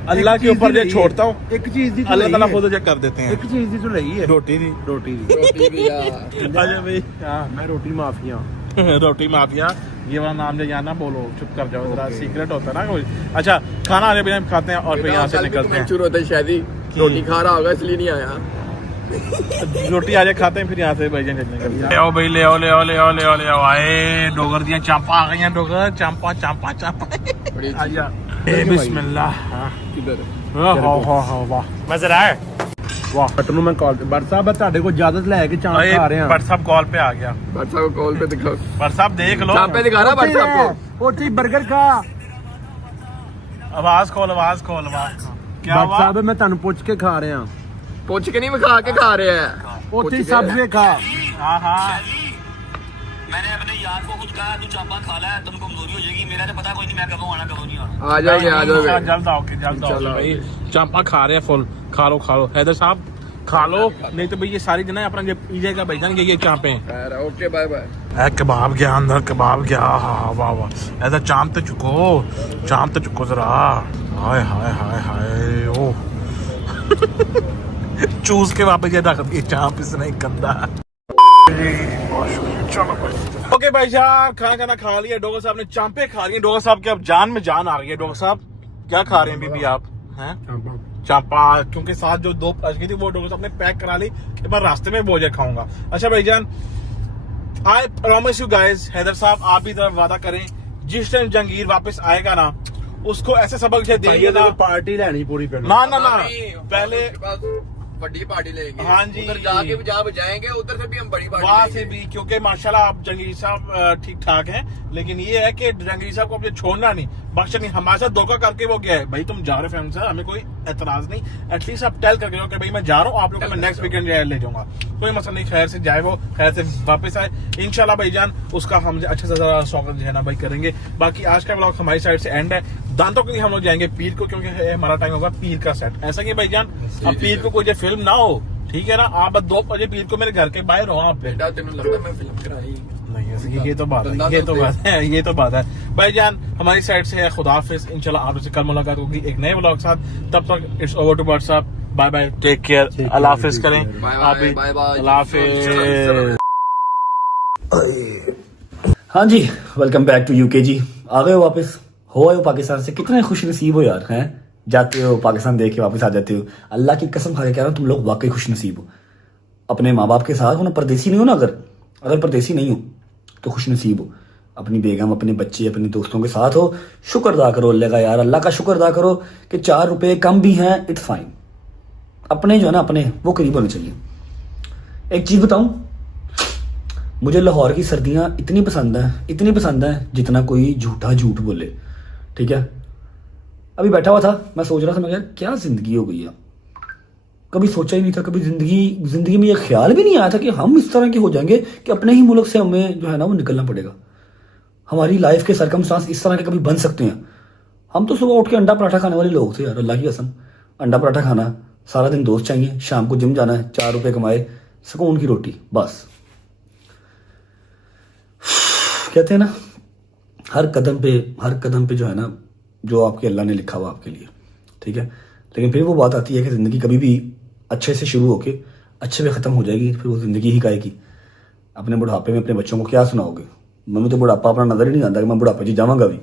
अल्लाह के ऊपर जो छोड़ता हूँ। एक चीज दी अल्लाह ताला खुद जो कर देते हैं। एक चीज दी तो लगी है, रोटी दी अच्छा भाई, हाँ मैं रोटी माफिया रोटी माफिया ये वाला नाम ले जाना, बोलो चुप कर जाओ जरा, सीक्रेट होता है ना कोई। अच्छा खाना आने बिना खाते हैं और फिर यहाँ से निकलते हैं। शुरू होता है शायद ही रोटी खा रहा होगा इसलिए नहीं आया। रोटी आज खाते हैं फिर यहाँ से भाई निकलते हैं। आओ भाई ले आओ ले आओ ले आओ ले आओ ले आओ, आए डोगर दिया चांपा आ गई हैं, डोगर चांपा चांपा चांपा आजा बिस्मिल्लाह। किधर वाह नजर आए वाह। बट ਨੂੰ मैं कॉल बट साहब ਤੁਹਾਡੇ ਕੋਲ इजाजत ਲੈ के चांप खा रहे हैं। बट साहब कॉल पे आ गया, बट साहब कॉल पे दिखाओ, बट साहब देख लो चांपे दिखा रहा बट साहब को। ओटी बर्गर खा, आवाज खोल आवाज खोल आवाज क्या बट साहब मैं ਤੁਹਾਨੂੰ ਪੁੱਛ ਕੇ खा रहे हैं, पूछ के नहीं खा के खा रहे हैं, ओटी सब्जी खा। हाँ हाँ मैंने अपने यार को कुछ कहा तू चांपा खा ले, तुम कमजोरी हो जाएगी। मेरा तो पता कोई नहीं मैं कब आना कब नहीं आना। आ जाओगे जल्द आओगे भाई, चांपा खा रहे हैं फुल, खा लो हैदर साहब खा लो, नहीं तो भाई ये सारी दिन अपना जब पी जाएगा भाईजान ये चाँपे हैं। Okay bye bye. कबाब गया अंदर, कबाब गया, हाँ वाह वाह, ऐसा चाँप तो चुको जरा, हाय हाय हाय हाय, ओ चूस के वापस ये रख दिए चाँप इसने गंदा। ओके भाई साहब, खाना खा लिया, डॉक्टर साहब ने चाँपे खा लिए। डॉक्टर साहब की अब जान में जान आ गई है। डॉक्टर साहब क्या खा रहे हैं बीबी आप? हैं चांपा, क्योंकि साथ जो 2 बच गई थी वो डॉक्टर साहब ने पैक करा ली कि मैं रास्ते में भोजन खाऊंगा। अच्छा भाईजान, I promise you guys, Haider साहब आप भी तरफ वादा करें, जिस टाइम जहांगीर वापस आएगा ना उसको ऐसे सबक से देंगे ना, पार्टी लेनी पूरी पे ना पहले बड़ी पार्टी लेंगे। हाँ जी, उधर जाके जहाँ जाएंगे उधर से भी हम बड़ी पार्टी वहां से भी, क्योंकि माशाल्लाह आप जहांगीर साहब ठीक ठाक हैं, लेकिन ये है कि जहांगीर साहब को अपने छोड़ना नहीं, बख्शा नहीं। हमारे साथ धोखा करके वो गया है, भाई तुम जा रहे फैमिली से, हमें कोई एतराज नहीं, एटलीस्ट आप टेल करके जाओ कि भाई मैं जा रहा हूँ, आप लोगों को मैं नेक्स्ट वीकेंड ले जाऊंगा, कोई मसला नहीं। खैर से जाए, वो खैर से वापस आए इंशाल्लाह भाईजान, उसका हम अच्छे से जरा स्वागत जो है ना भाई करेंगे। बाकी आज का ब्लॉग हमारी साइड से एंड है। दांतों के लिए हम लोग जाएंगे पीर को, क्योंकि हमारा टाइम होगा पीर का सेट। ऐसा कि भाईजान अब पीर को कोई फिल्म ना हो, ठीक है ना, आप 2 बजे पीर को मेरे घर के बाहर हो आप पे। लगता मैं फिल्म कराई नहीं, ये तो बात है, ये तो बात है भाईजान। हमारी साइड से है खुदा हाफिज, इंशाल्लाह आपसे कल मुलाकात होगी एक नए व्लॉग साथ। तब तक it's over to WhatsApp, bye bye, take care, अल्लाह हाफिज करें आप भी, अल्लाह हाफिज। हाँ जी, welcome back to UK ji. आ गए हो वापस, हो आए हो पाकिस्तान से, कितने खुश नसीब हो यार, हैं जाते हो पाकिस्तान देख के वापस आ जाते हो। अल्लाह की कसम खा के कह रहा हूँ, तुम लोग वाकई खुश नसीब हो, अपने माँ बाप के साथ हो ना, परदेसी नहीं हो ना, अगर परदेसी नहीं हो तो खुश नसीब हो, अपनी बेगम, अपने बच्चे, अपने दोस्तों के साथ हो। शुक्र अदा करो अल्लाह का यार, अल्लाह का शुक्र अदा करो कि 4 रुपए कम भी हैं, इट्स फाइन। अपने जो है ना, अपने वो करीब होने चाहिए। एक चीज बताऊं, मुझे लाहौर की सर्दियां इतनी पसंद है जितना कोई झूठा झूठ बोले, ठीक है। अभी बैठा हुआ था, मैं सोच रहा था, मैं यार क्या जिंदगी हो गई है, कभी सोचा ही नहीं था, कभी जिंदगी में ये ख्याल भी नहीं आया था कि हम इस तरह के हो जाएंगे कि अपने ही मुल्क से हमें जो है ना वो निकलना पड़ेगा। हमारी लाइफ के सरकमस्टांस इस तरह के कभी बन सकते हैं। हम तो सुबह उठ के अंडा पराठा खाने वाले लोग थे यार, अल्लाह की कसम, अंडा पराठा खाना, सारा दिन दोस्त चाहिए, शाम को जिम जाना है, 4 रुपए कमाए, सुकून की रोटी, बस। कहते हैं ना, हर कदम पे जो है ना, जो आपके अल्लाह ने लिखा हुआ आपके लिए, ठीक है। लेकिन फिर वो बात आती है कि जिंदगी कभी भी अच्छे से शुरू होके अच्छे पे खत्म हो जाएगी, फिर वो जिंदगी ही काएगी। अपने बुढ़ापे में अपने बच्चों को क्या सुनाओगे? मम्मी तो बुढ़ापा अपना नजर ही नहीं आता कि मैं बुढ़ापे जी जाऊंगा भी,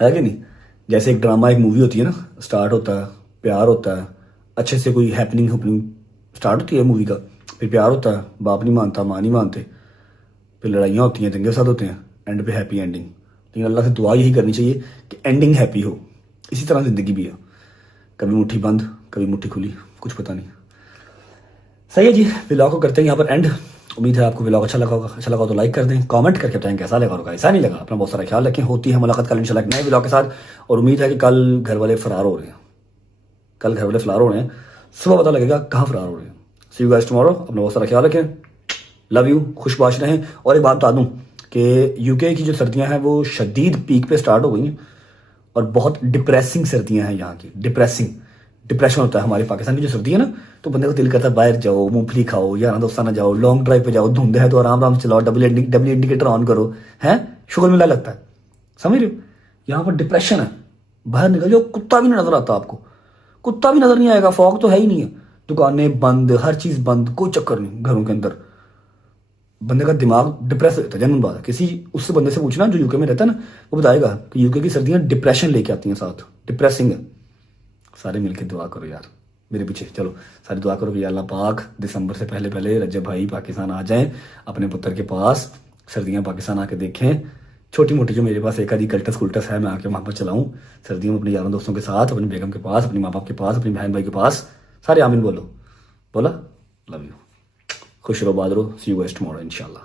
है कि नहीं। जैसे एक ड्रामा, एक मूवी होती है ना, स्टार्ट होता है, प्यार होता है, अच्छे से कोई हैपनिंग स्टार्ट होती है मूवी का, फिर प्यार होता है, बाप नहीं मानता, माँ नहीं मानते, फिर लड़ाइयाँ होती हैं, दंगे साथ होते हैं, एंड पे हैप्पी एंडिंग। लेकिन अल्लाह से दुआ यही करनी चाहिए कि एंडिंग हैप्पी हो। इसी तरह जिंदगी भी है, कभी मुट्ठी बंद, कभी मुट्ठी खुली, कुछ पता नहीं। सही है जी, व्लॉग को करते हैं यहाँ पर एंड। उम्मीद है आपको व्लॉग अच्छा लगा होगा। अच्छा लगा तो लाइक कर दें, कमेंट करके बताएं कैसा लगा होगा, ऐसा नहीं लगा। अपना बहुत सारा ख्याल रखें। होती है मुलाकात कल इंशाल्लाह नए व्लॉग के साथ। और उम्मीद है कि कल घर वाले फरार हो रहे हैं, सुबह पता लगेगा कहाँ फरार हो रहे हैं। सी यू गाइस टुमारो। अपना बहुत सारा ख्याल रखें, लव यू, खुशबाश रहें। और एक बात बता दूं कि यूके की जो सर्दियां हैं वो शदीद पीक पे स्टार्ट हो गई हैं और बहुत डिप्रेसिंग सर्दियां हैं यहाँ की। डिप्रेशन होता है हमारे पाकिस्तान की जो सर्दी है ना, तो बंदे को दिल करता है बाहर जाओ, मूंगफली खाओ, यार दोस्ताना जाओ, लॉन्ग ड्राइव पे जाओ, धुंध है तो आराम से चलाओ, डबल इंडिकेटर ऑन करो, है शुगर मिला लगता है, समझ रहे हो। यहाँ पर डिप्रेशन है, बाहर निकल जाओ, कुत्ता भी नहीं नजर आता आपको, कुत्ता भी नजर नहीं आएगा, फॉग तो है ही नहीं है, दुकानें बंद, हर चीज बंद, कोई चक्कर नहीं घरों के अंदर। बंदे का दिमाग डिप्रेस रहता है, जनरल बात है। किसी उससे बंदे से पूछना जो यूके में रहता है ना, वो बताएगा कि यूके की सर्दियां डिप्रेशन लेके आती हैं साथ, डिप्रेसिंग है। सारे मिलके दुआ करो यार मेरे पीछे, चलो सारी दुआ करो कि अल्लाह पाक दिसंबर से पहले रजब भाई पाकिस्तान आ जाएं अपने पुत्र के पास, सर्दियां पाकिस्तान आके देखें। छोटी मोटी जो मेरे पास एक आधी कल्टस है, मैं आके वहाँ पर चलाऊँ सर्दियों में अपने यारों दोस्तों के साथ, अपनी बेगम के पास, अपने माँ बाप के पास, अपनी बहन भाई के पास। सारे आमीन बोला। लव यू, खुश रहो, बाद रहो। सी यू गाइस टुमारो इंशाल्लाह।